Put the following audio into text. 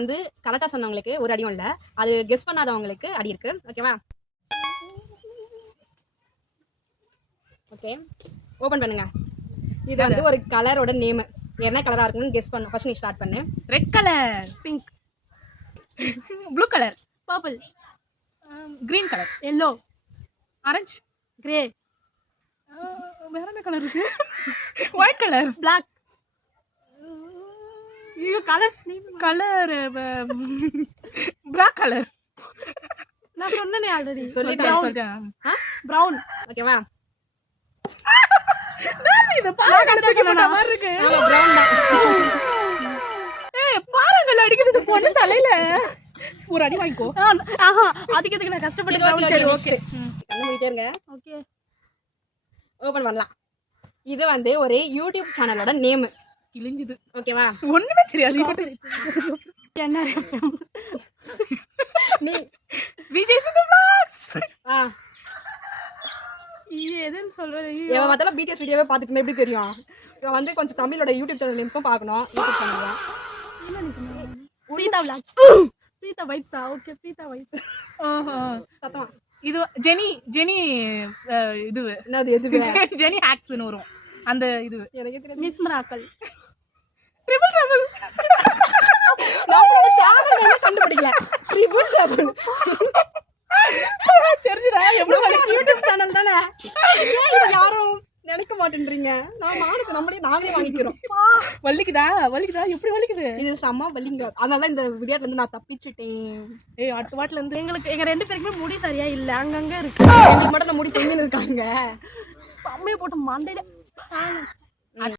வந்து கரெக்டா சொன்னவங்களுக்கு ஒரு அடியும் இல்ல, அது கெஸ் பண்ணாதவங்களுக்கு அடி இருக்கு. ஓகேவா? ஓகே, ஓபன் பண்ணுங்க. இது வந்து ஒரு கலரோட நேம். என்ன கலரா இருக்குன்னு கெஸ் பண்ணு. ஃபர்ஸ்ட் நீ ஸ்டார்ட் பண்ணு. Red colour, pink, blue colour, purple, green colour, yellow, orange, grey, வேற என்ன கலர் இருக்கு? White colour, black. ஐயோ கலர்ஸ் கலர் பிளாக் கலர். நான் சொன்னனே ஆல்ரெடி. சொல்லிட்டேன். பிரவுன். ஓகேவா? இது பாறாங்கல்ல சொன்ன மாதிரி இருக்கு. ஆமா, பிரவுன் தான். ஏய், பாறாங்கல்ல அடிக்குது பொண்ணு தலையில. ஒரு அடி வாங்கிக்கோ. ஆஹா, அதுக்கு எதுக்கு நான் கஷ்டப்பட்டு. சரி ஓகே. கண்ணு மூடிட்டே இருங்க. ஓகே, ஓபன் பண்ணலாம். இது வந்து ஒரு யூடியூப் சேனலோட நேம். கிழிஞ்சுது. ஓகேவா? ஒண்ணுமே தெரியாது. என்ன நீ விஜய் சித்து vlogs. எதுன்னு சொல்றது? இவன் மொத்தல பிடிஎஸ் வீடியோவே பார்த்துட்டு எப்படி தெரியும்? இவன் வந்து கொஞ்சம் தமிழோட யூடியூப் சேனல் நேம்ஸும் பார்க்கணும். யூடியூப் சேனல்ல பிரீதா vlogs. பிரீதா வைப்ஸா? Okay, Preetha vibes. சத்தமா. இது ஜெனி இது என்னது எது? ஜெனி ஹேக்ஸ்னு வரும். அந்த இது எனக்கு தெரியாது. Miss miracle, triple trouble. நம்மளோட சேனல் நேம் கண்டுபிடிக்கல. Triple trouble. தெரிஞ்சுடா எவ்வளவு யூடியூப் சேனல் தானே. ஏன் இது யாரும் நினைக்க மாட்டேன்றீங்க? நான் மானத்தை நாங்களே வாங்கிக்கிறோம். வலிக்குதா எப்படி வலிக்குது? இது செம்ம வலிங்க. அதனால இந்த வீடியோல இருந்து நான் தப்பிச்சிட்டேன். ஏய், அடுத்த வாட்டில இருந்து எங்க ரெண்டு பேருக்குமே முடி சரியா இல்ல, அங்கங்க இருக்கு. எனக்கு மட்டும் நான் முடி தொங்கின்னு இருக்காங்க. செம்மையை போட்டு மண்டையில